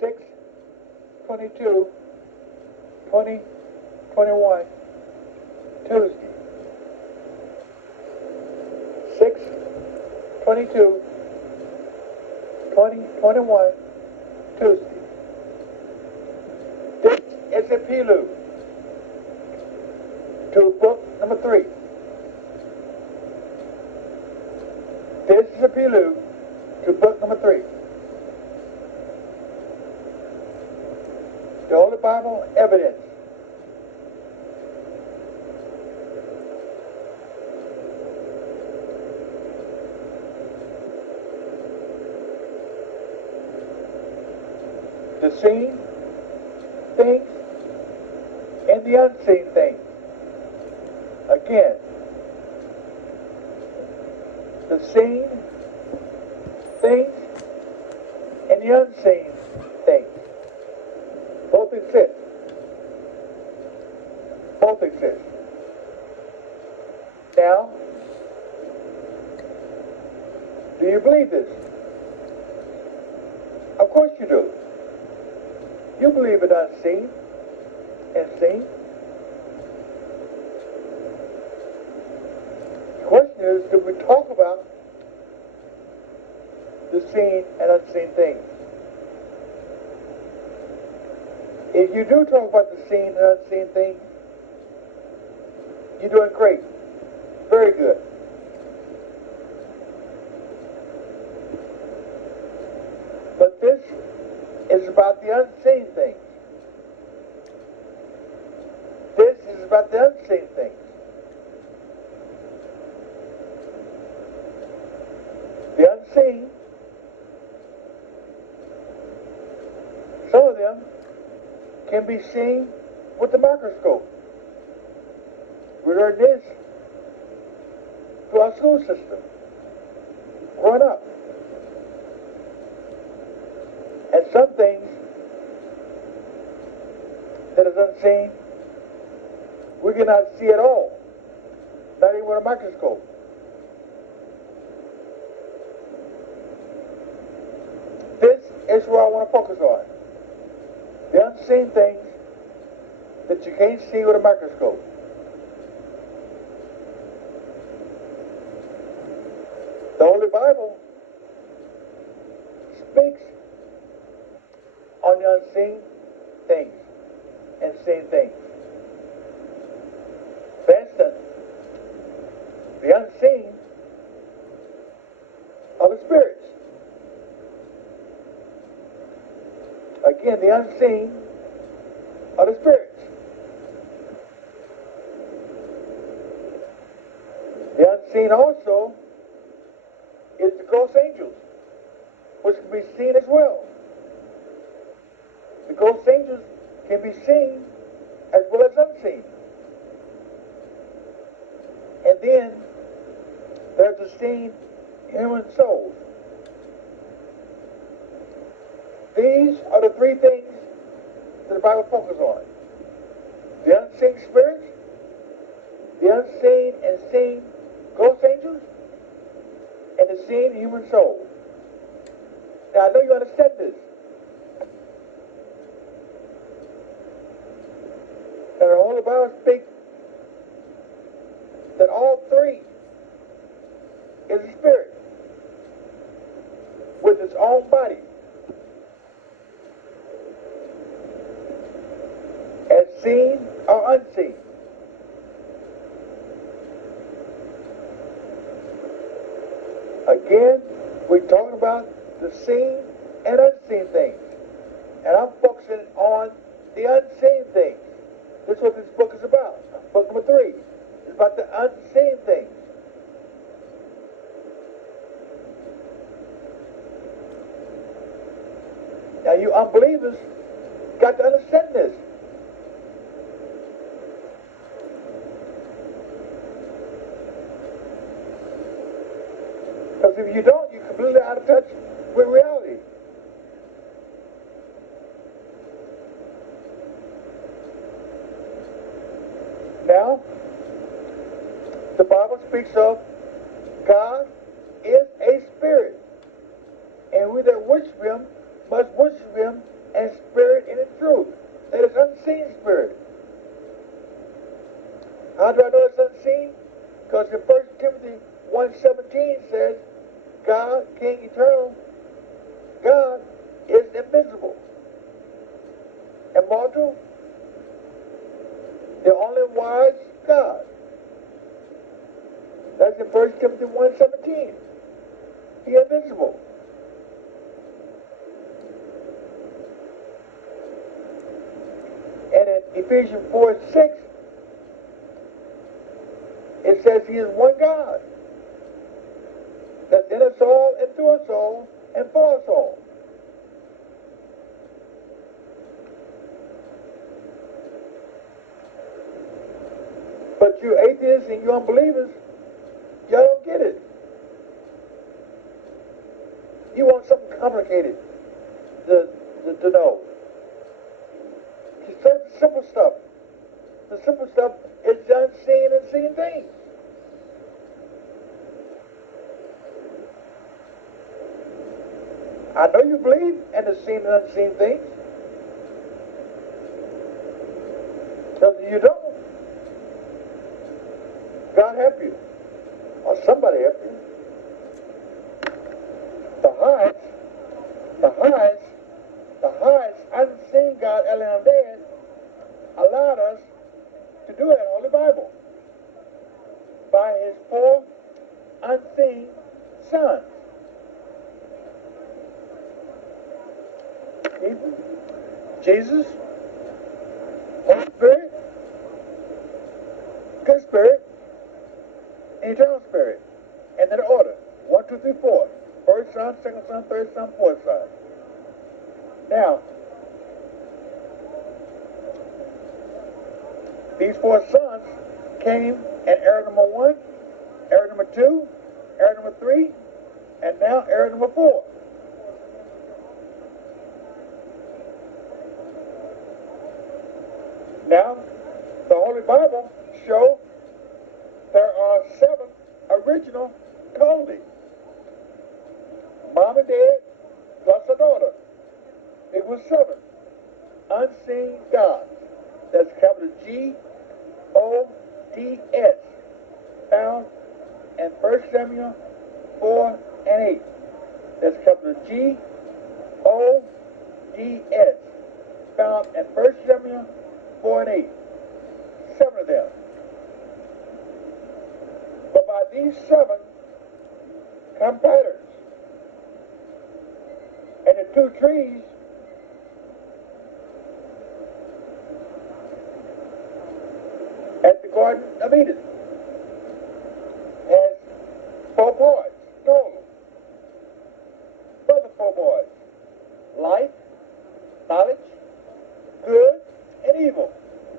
6/22/2021, Tuesday. 6/22/2021, Tuesday. This is a prelude to book number 3. This is a prelude to book number 3. The Holy Bible Evidence. The seen things and the unseen things. Again, the seen things and the unseen things. Both exist. Both exist. Now, do you believe this? Of course you do. You believe it unseen and seen. The question is, do we talk about the seen and unseen things? If you do talk about the seen and unseen things, you're doing great. Very good. But this is about the unseen things. This is about the unseen things. The unseen, some of them can be seen with the microscope. We learned this through our school system, growing up. And some things that is unseen, we cannot see at all, not even with a microscope. This is what I want to focus on. The unseen things that you can't see with a microscope. The Holy Bible speaks on the unseen things and seen things. For instance, the unseen are the spirits. Again, the unseen are the spirits. The unseen also is the ghost angels, which can be seen as well. The ghost angels can be seen as well as unseen. And then there's the seen human souls. These are the three things that the Bible focuses on. The unseen spirits, the unseen and seen ghost angels, and the seen human soul. Now I know you understand this. And the Holy Bible speaks that all three is a spirit with its own body. As seen or unseen. Again, we're talking about the seen and unseen things. And I'm focusing on the unseen things. This is what this book is about. Book number 3 is about the unseen things. Now you unbelievers got to understand this. Because if you don't, you're completely out of touch with reality. Now, the Bible speaks of God is a spirit, and we that worship him must worship him and spirit and in truth. That is unseen spirit. How do I know it's unseen? Because in 1 Timothy 1:17 says, God, King eternal, God is invisible, immortal, the only wise God. That's in 1 Timothy 1:17. He is invisible. And in Ephesians 4:6, it says he is one God, that's in us all and through us all and for us all. But you atheists and you unbelievers, y'all don't get it. You want something complicated to know. Just say the simple stuff. The simple stuff is the unseen and seen things. I know you believe in the seen and unseen things. So if you don't, God help you. Or somebody help you. The highest unseen God, Elohim Dead, allowed us to do it in the Holy Bible by his 4 unseen sons. Jesus, Holy Spirit, good spirit, and eternal spirit. And then the order. 1, 2, 3, 4. First son, second son, third son, fourth son. Now, these 4 sons came in era number 1, era number 2, era number 3, and now era number 4. Now, the Holy Bible shows there are 7 original colonies. Mom and dad plus a daughter. It was 7 unseen gods. That's capital G-O-D-S, found in 1 Samuel 4 and 8. That's capital G-O-D-S, found in 1 Samuel 4 and 8. 7 of them. But by these 7 come patterns. And the 2 trees at the Garden of Eden has 4 parts total. Further 4 parts: life, knowledge, good, and evil.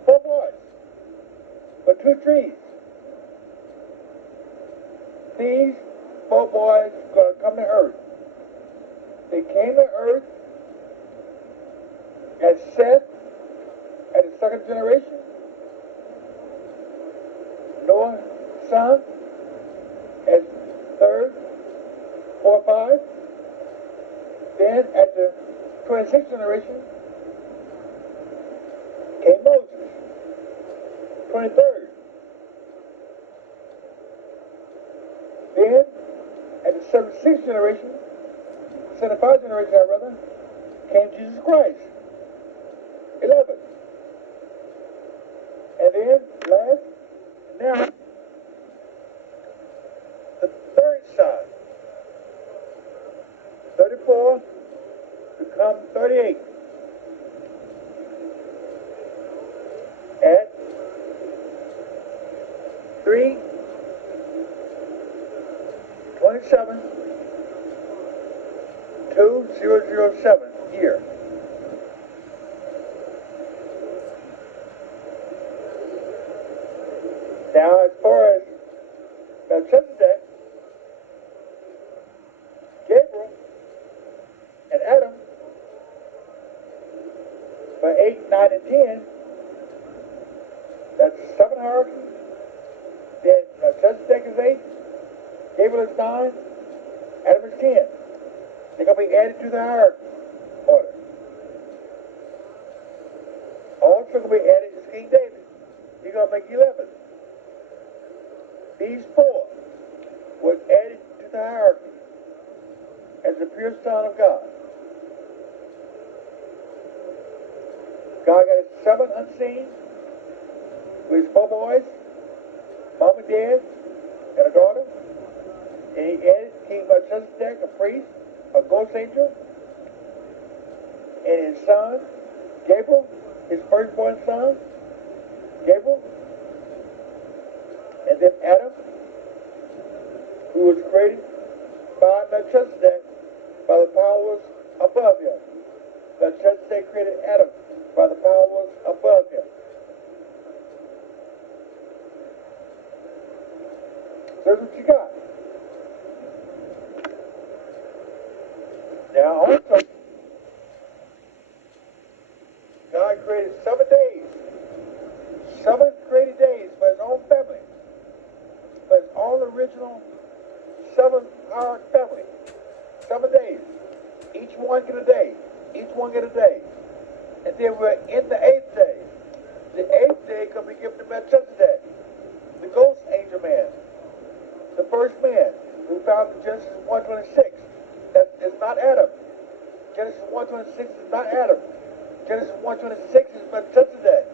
4 parts. But 2 trees. These 4 boys are going to come to earth. They came to earth as Seth at the 2nd generation, Noah's son as 3rd, 4, 5. Then at the 26th generation came Moses, 23rd. Then at the 76th generation, 75th generation, rather, came Jesus Christ, 11th. And then last, now, the 3rd son, 34 become 38. At 3/27/2007 year. Now, as far as Melchizedek, Gabriel, and Adam, for 8, 9, and 10, that's 7 hierarchies. Then Melchizedek is 8, Gabriel is 9, Adam is 10. They're going to be added to the hierarchy order. I'll make 11. These 4 was added to the hierarchy as the pure Son of God. God got his 7 unseen with his 4 boys, mom and dad, and a daughter. And he added King Melchizedek, a priest, a ghost angel, and his son, Gabriel, his firstborn son, Gabriel. And then Adam, who was created by Melchizedek by the powers above him. Melchizedek created Adam by the powers above him. So that's what you got. Now also, God created 7 days. 7 created days for his own family. For his own original 7-hour family. 7 days. Each one get a day. Each one get a day. And then we're in the 8th day. The 8th day can be given to Melchizedek, the ghost angel man, the first man who found in Genesis 1:26. That is not Adam. Genesis 1:26 is not Adam. Genesis 1:26 is Melchizedek.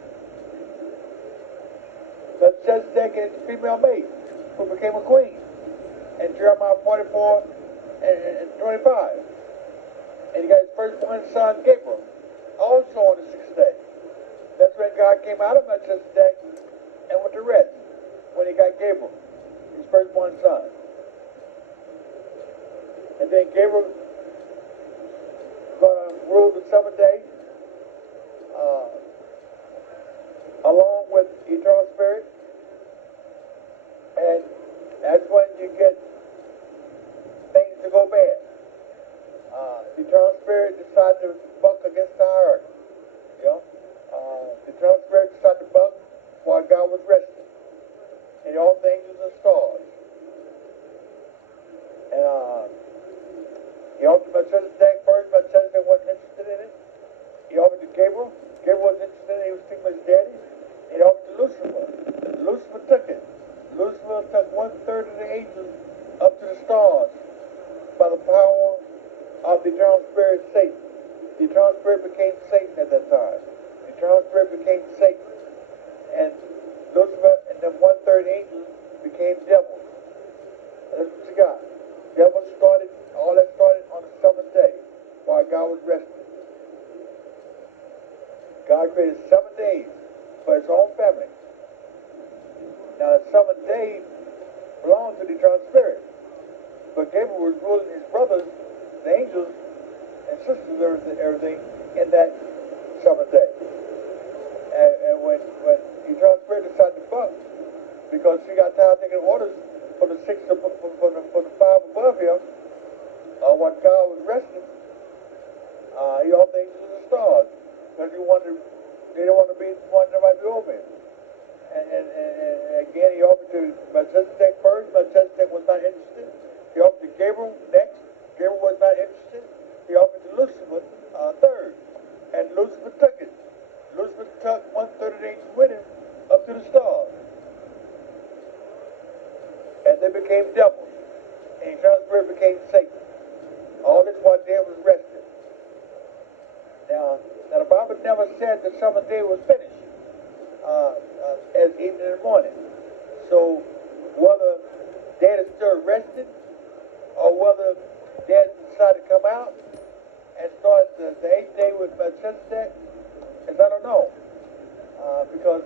Melchizedek is a female mate who became a queen. And Jeremiah 44 and 25. And he got his firstborn son, Gabriel, also on the 6th day. That's when God came out of Melchizedek and went to rest, when he got Gabriel, his firstborn son. And then Gabriel going to rule the 7th day, along with eternal spirit. And that's when you get things to go bad. The eternal spirit decided to buck against the hierarchy. You know? The eternal spirit decided to buck while God was resting. And all the angels and stars. And he offered Melchizedek first. Melchizedek wasn't interested in it. He offered to Gabriel. Gabriel wasn't interested in it. He was thinking of his daddy. And he offered to Lucifer. Lucifer took it. Lucifer took 1/3 of the angels up to the stars by the power of the eternal spirit, Satan. The eternal spirit became Satan at that time. The eternal spirit became Satan. And Lucifer and them 1/3 angels became devils. And that's what you got. Devils started, all that started on the 7th day while God was resting. God created 7 days for his own family. Now the 7th day belonged to the eternal spirit. But Gabriel was ruling his brothers, the angels, and sisters, everything in that 7th day. And when the eternal spirit decided to buck, because she got tired of taking orders from the 6 from the 5 above him, while God was resting, he offered the angels and stars. Because they didn't want to be one that might be over him. And again, he offered to Melchizedek first. Melchizedek was not interested. He offered to Gabriel next. Gabriel was not interested. He offered to Lucifer third. And Lucifer took it. Lucifer took 1/3 of the angels with him up to the stars. And they became devils. And the eternal spirit became Satan. All this while Dan was resting. Now the Bible never said the 7th day was finished. As evening and morning. So whether dad is still rested or whether dad decided to come out and start the 8th day with Melchizedek, as I don't know. Because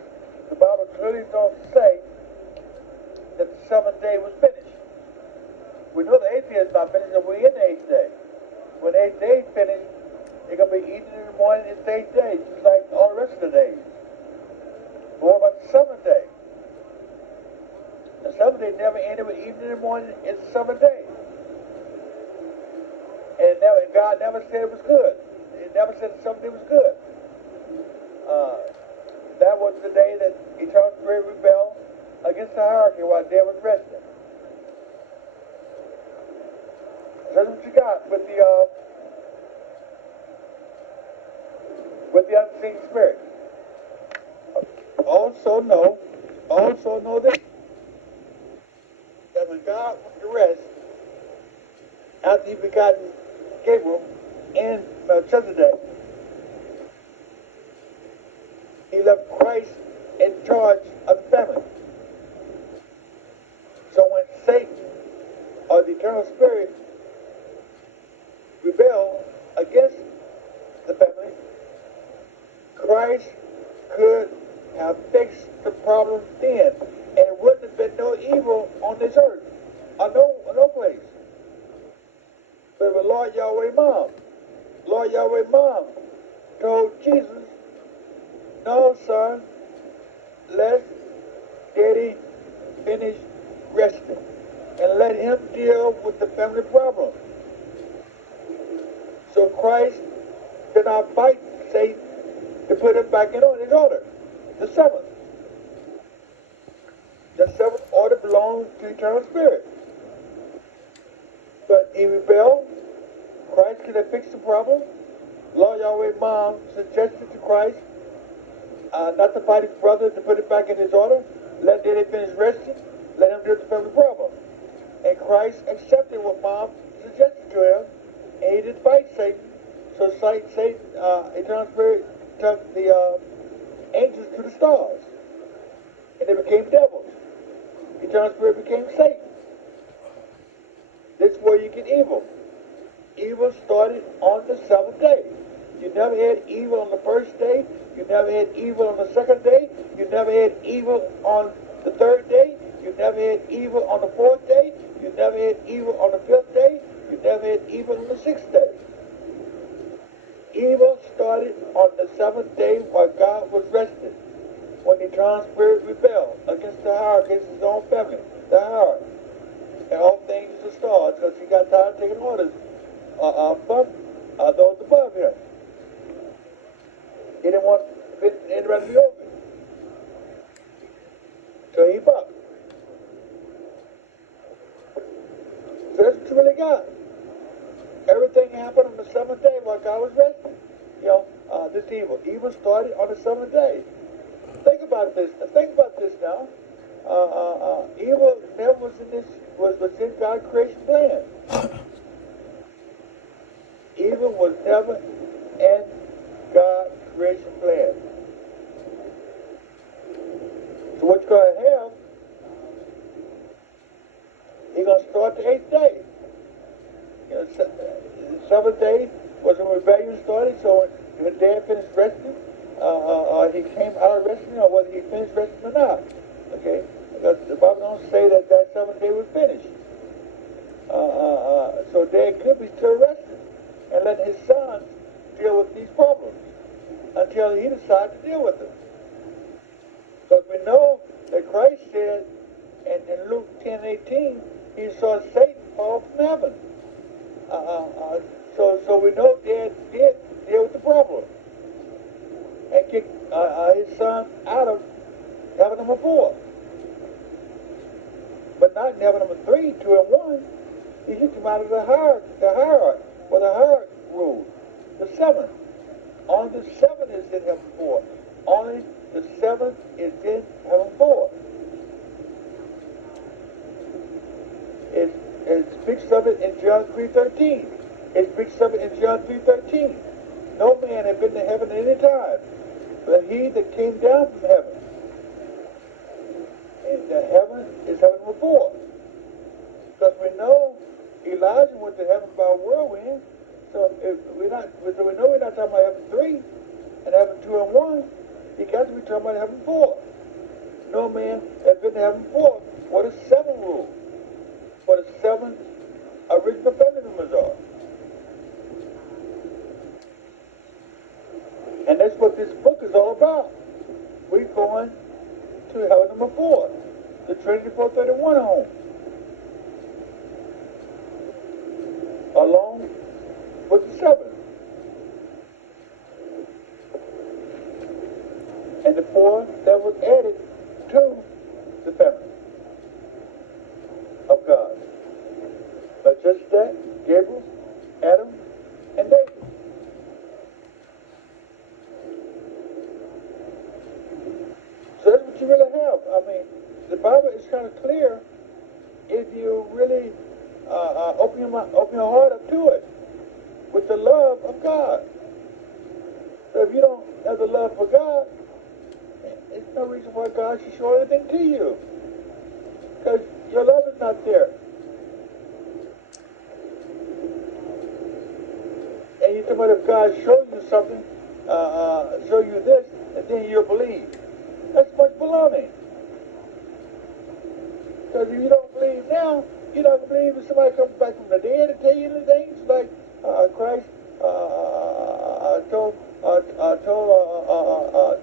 the Bible clearly don't say that the 7th day was finished. We know the 8th day is not finished, and we're in the 8th day. When the 8th day is finished, it's going to be evening in the morning, it's the 8th day, just like all the rest of the days. But what about the 7th day? The 7th day never ended with evening in the morning, it's the 7th day. And God never said it was good. It never said the 7th day was good. That was the day that eternal spirit rebelled against the hierarchy while Dan was resting. That's what you got with the unseen spirit. Also know Also know this, that when God went to rest, after he begotten Gabriel and Melchizedek, he left Christ in charge of the family. So when Satan, or the eternal spirit, rebelled against the family, Christ could have fixed the problem then, and it wouldn't have been no evil on this earth, or no place. But with Lord Yahweh Mom told Jesus, no, son, let Daddy finish resting and let him deal with the family problem. So Christ did not fight Satan to put him back in on his order. The seventh. The seventh order belongs to the eternal spirit. But he rebelled. Christ could have fixed the problem. Lord Yahweh Mom suggested to Christ not to fight his brother, to put it back in his order. Let Daddy finish resting. Let him deal with the family problem. And Christ accepted what Mom suggested to him, and he didn't fight Satan. So Satan, eternal spirit, took the angels to the stars, and they became devils. Eternal spirit became Satan. This is where you get evil. Evil started on the seventh day. You never had evil on the first day. You never had evil on the second day. You never had evil on the third day. You never had evil on the fourth day. You never had evil on the fifth day. You never had evil on the sixth day. Evil started on the seventh day while God was resting, when the eternal spirit rebelled against the hierarchy, against his own family, the hierarchy, and all things to the stars, because he got tired of taking orders from those above him. He didn't want anybody to be over him. So he bucked. So that's what you really got. Everything happened on the seventh day while God was resting. This evil. Evil started on the seventh day. Think about this. Think about this now. Evil never was in God's creation plan. Evil was never in God's creation plan. So what you're going to have, you're going to start the eighth day. The seventh day was when rebellion started, so when Dad finished resting, he came out of resting, or whether he finished resting or not. Okay? Because the Bible don't say that seventh day was finished. So Dad could be still resting and letting his sons deal with these problems until he decides to deal with them. Because we know that Christ said in Luke 10:18, he saw Satan fall from heaven. So we know Dad did deal with the problem and kicked his son out of heaven number 4. But not in heaven number 3, 2, and 1. He kicked him out of the hierarchy, where the hierarchy ruled. The 7th. Only the 7th is in heaven 4. Only the 7th is in heaven 4. It speaks of it in John 3:13. It speaks of it in John 3:13. No man had been to heaven at any time, but he that came down from heaven. And the heaven is heaven number 4. Because we know Elijah went to heaven by a whirlwind. So we know we're not talking about heaven 3 and heaven 2 and 1. He got to be talking about heaven 4. No man had been to heaven 4. What does 7 rule? What the 7 original family members are. And that's what this book is all about. We're going to heaven number 4, the Trinity 431 home. Along with the 7. And the 4 that was added to the family of God. But just that, Gabriel, Adam, and David. So that's what you really have. I mean, the Bible is kind of clear if you really open your heart up to it with the love of God. So if you don't have the love for God, there's no reason why God should show anything to you, because your love is not there. And you talk about if God shows you something, show you this, and then you'll believe. That's much baloney. Because if you don't believe now, you're not going to believe if somebody comes back from the dead and tell you anything. It's like Christ told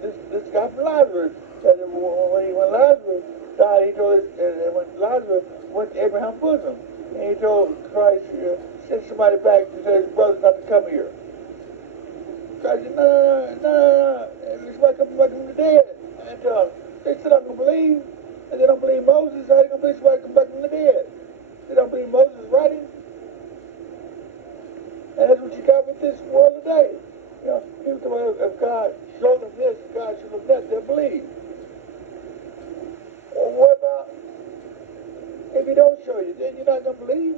this guy from Lazarus that when Lazarus died, he told when Lazarus went to Abraham's bosom, and he told Christ, send somebody back to tell his brothers not to come here. Christ said, no. If somebody comes back from the dead, and they still not going to believe. And they don't believe Moses, how they going to believe somebody come back from the dead? They don't believe Moses' writings. And that's what you got with this world today. You know, people talk about if God showed them this, God showed them that, they'll believe. Well, what about if he don't show you? Then you're not going to believe.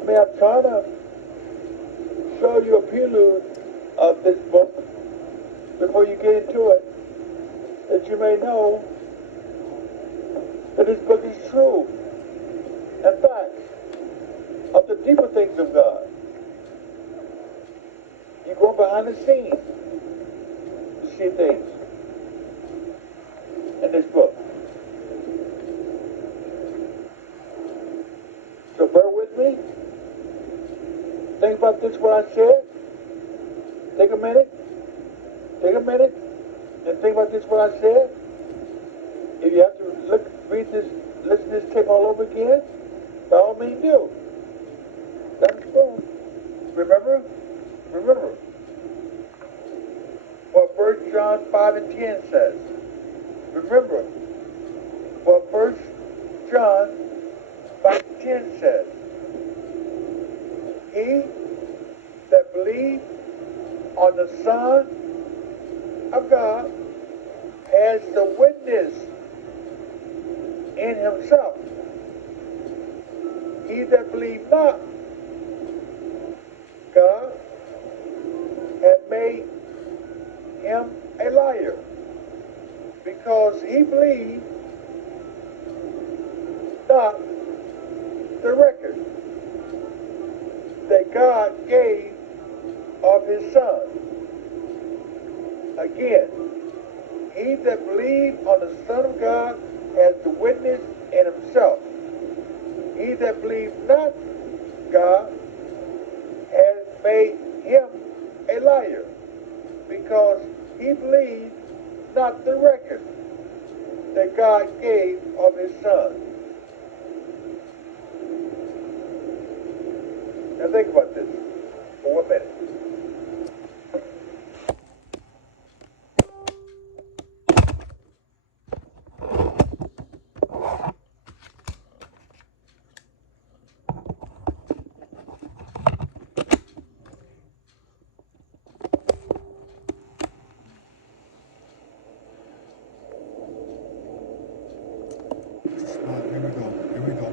I mean, I'm trying to show you a prelude of this book before you get into it, that you may know that this book is true and facts of the deeper things of God. You go behind the scenes to see things in this book. So bear with me. Think about this, what I said. Take a minute and think about this, what I said. If you have to listen to this tape all over again, by all means do. That's cool. Remember what 1 John 5 and 10 says. Remember what 1 John 5 and 10 says. He that believes on the Son of God has the witness in himself. He that believes not God hath made him a liar, because he believed not the record that God gave of his Son. Again, he that believed on the Son of God has the witness in himself. He that believed not God has made him a liar, because he believed not the record that God gave of his Son. Now think about this for 1 minute. Here we go.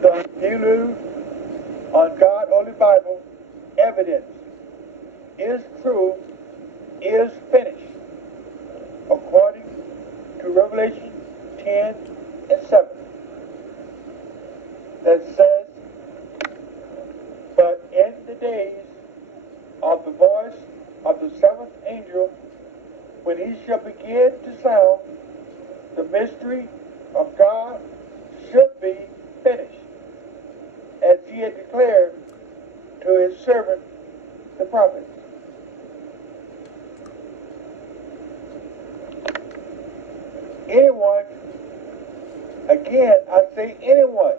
The Prelude on God, Holy Bible, evidence is true, is finished, according to Revelation 10 and 7. That says, but in the days of the voice of the seventh angel, when he shall begin to sound, the mystery of God should be finished, as he had declared to his servant, the prophets. Anyone, again, I say anyone,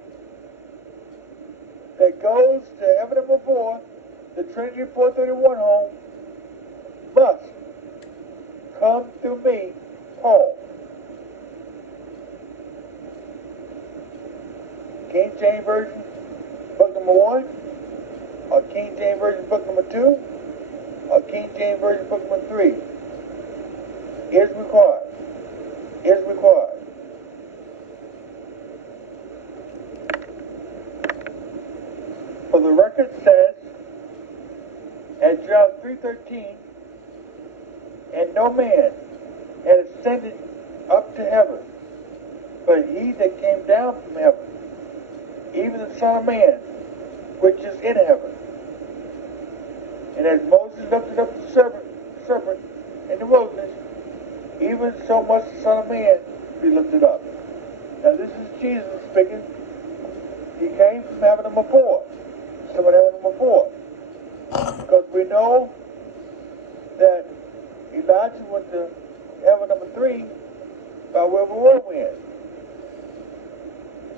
that goes to heaven and before the Trinity 431 home must come through me, Paul. King James Version, book number 1, or King James Version book number 2, or King James Version book number 3, is required. Is required. For the record says, at John 3:13, and no man had ascended up to heaven, but he that came down from heaven, even the Son of Man, which is in heaven. And as Moses lifted up the serpent in the wilderness, even so must the Son of Man be lifted up. Now this is Jesus speaking. He came from heaven number 4. Someone heaven number 4. Because we know that Elijah went to heaven number 3 by way of a whirlwind.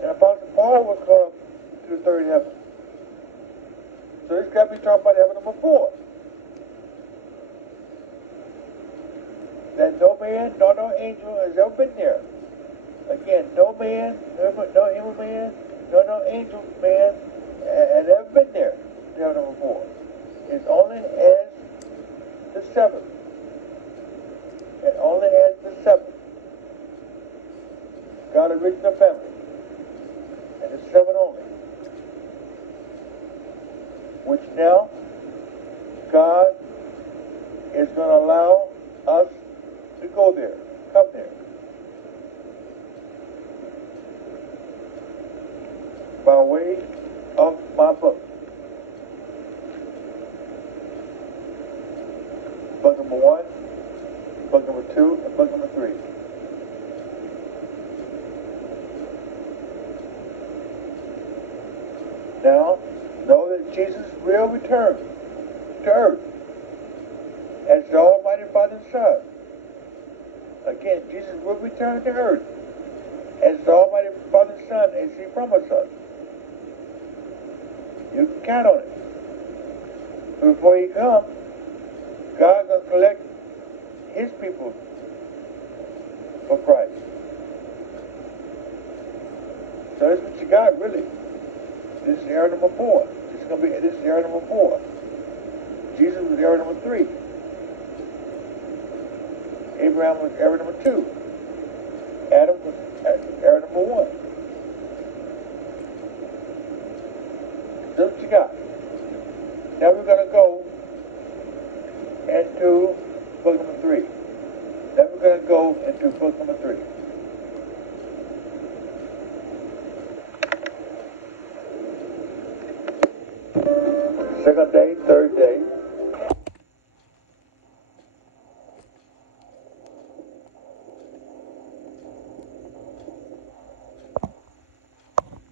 And Apostle Paul was called up to the third heaven. So this got to be talking about heaven number 4. That no man, nor no angel has ever been there. Again, no man, no human man, no angel man has ever been there to heaven number 4. It's only as the 7th. It only has the 7th. God original family. And the 7 only. Which now, God is going to allow us to go there. Come there. By way of my book. Book number 1, book number 2, and book number 3. Now, know that Jesus will return to earth as the Almighty Father and Son. Again, Jesus will return to earth as the Almighty Father and Son, as He promised us. You can count on it. But before He comes, God's going to collect His people for Christ. So that's what you got, really. This is era number 4. This is era number 4. Jesus was era number 3. Abraham was era number 2. Adam was era number 1. That's what you got. Now we're going to go into book number 3. Then we're going to go into book number 3. Second day, third day.